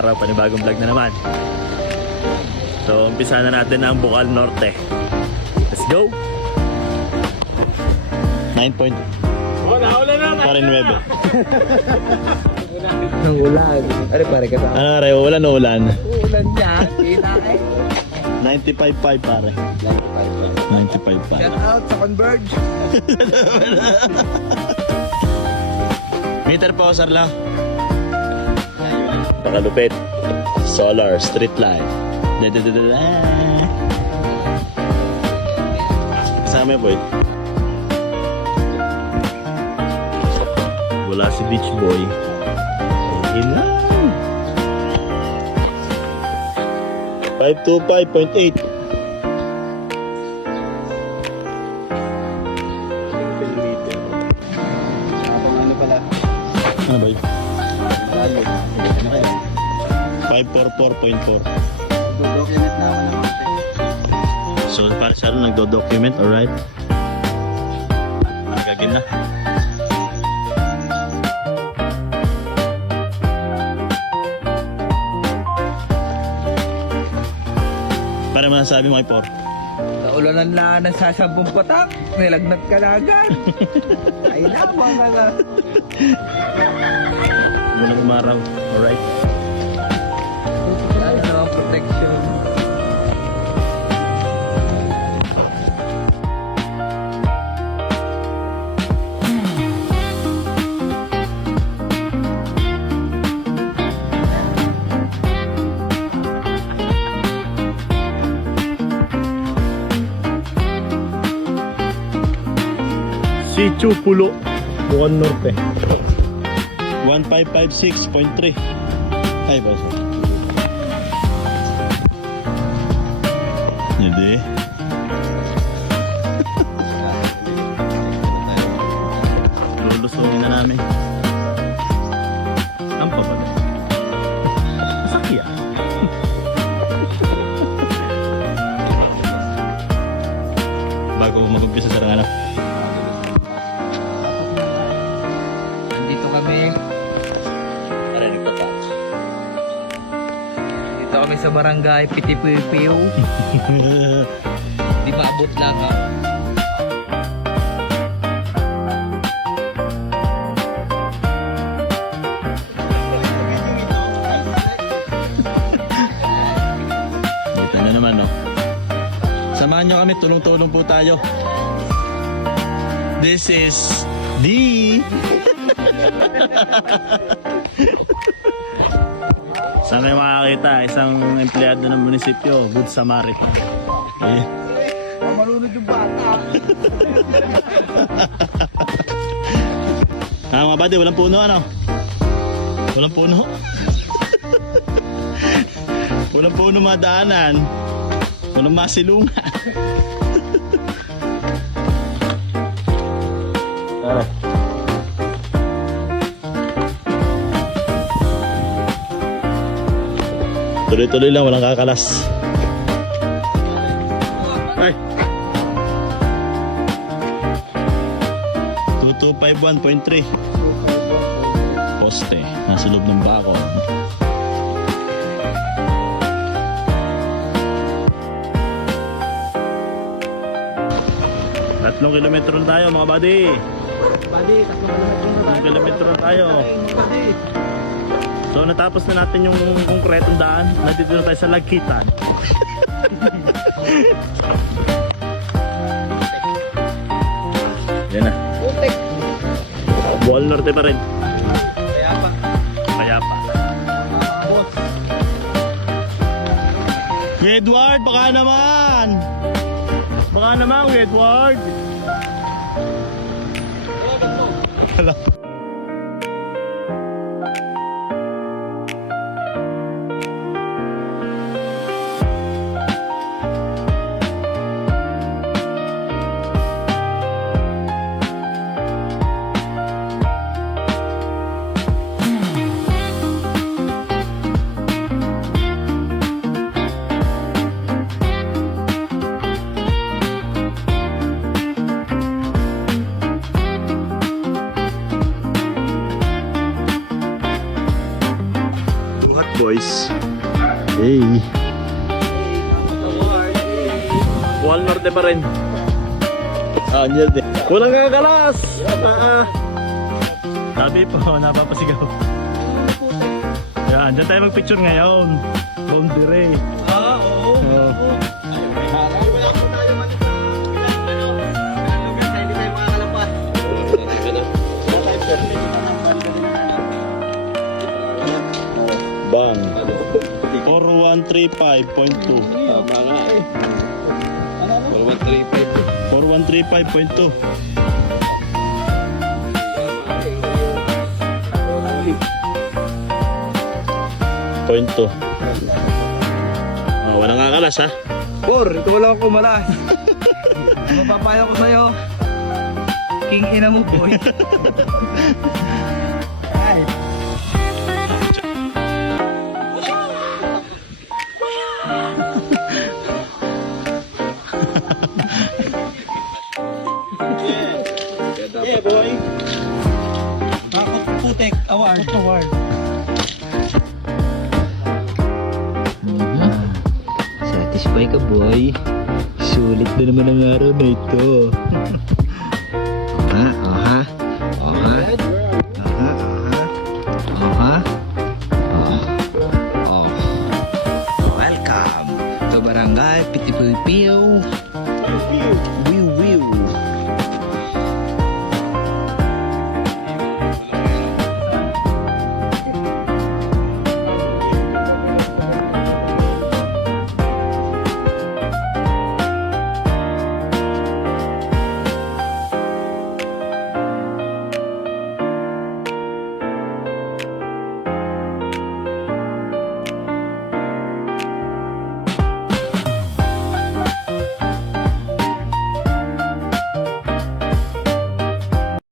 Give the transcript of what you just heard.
araw, panibagong vlog na naman. So, umpisa na natin ang Bukal Norte. Let's go! 9 point. Oh, naulan na! 49. Nang ulan. Ano pare ka ba? Ano rin, ulan o ulan? Ulan dyan. Kita eh. 95.5 pare. 95.5. Shout out sa Converge. Meter pauser lang. Pakalupit. Solar, street light. Kasama boy. Wala si Beach Boy. Ayun lang. 525.8. Ano pala? Ano ba yun? Malayo. Ano kaya? 544.4. Document na ako ng konti. So, para siya rin nagdo-document, alright? Magagin na. Para masasabi mo kay Por. Naulanan na sa 10 patak. Nilagnat ka na agad. Ay lamang ka na. Muna umaraw, alright? Ano na ang protection. Sitio Pulo, Bukal Norte. 1556.3. Ay ba? Hindi. Lulusungin na namin. Ang pabalo. Masakya. Bago mag-umpisa sa ranganap. Nandito kami. Dito kami sa barangay Pitipipiw. Di maabot lang ha. Dito na naman, no? Samahan nyo kami, tulong-tulong po tayo. This is the... Saan kayo makakita? Isang empleyado ng munisipyo, Good Samaritan. Eh. Marunod yung bata. Mga badi, walang puno ano? Walang puno? Walang puno madaanan. Walang masilungan. Tara. Tuloy-tuloy lang, walang kakalas. Ay. 2251.3. Poste, nasa loob ng bako. Tatlong kilometro na tayo mga buddy. Buddy, 3 kilometro na tayo. Buddy. So natapos na natin yung konkretong daan. Nandito na tayo sa Lagkitan. Yan na. Putik. Bukal Norte pa rin. Kaya pa. Kaya pa. Boss. Edward, baka naman! Baka naman, Edward! Wala. boys. Hey. Bukal Norte pa rin. Andiyan din. Walang kakalas! Sabi po, napapasigaw. Yan, dyan tayo magpicture ngayon. From dire. Oo. Bang. 4135.2. Tama nga eh. 4135.2. Point 2. Oh, walang kakalas ha. Por, ikaw lang ako malas. Mapapayo ko sa'yo. King ina mo, boy. Ay. Yeah, boy. Takot putek, award. Satisfy ka, boy. Sulit na naman ang araw na ito. Oha.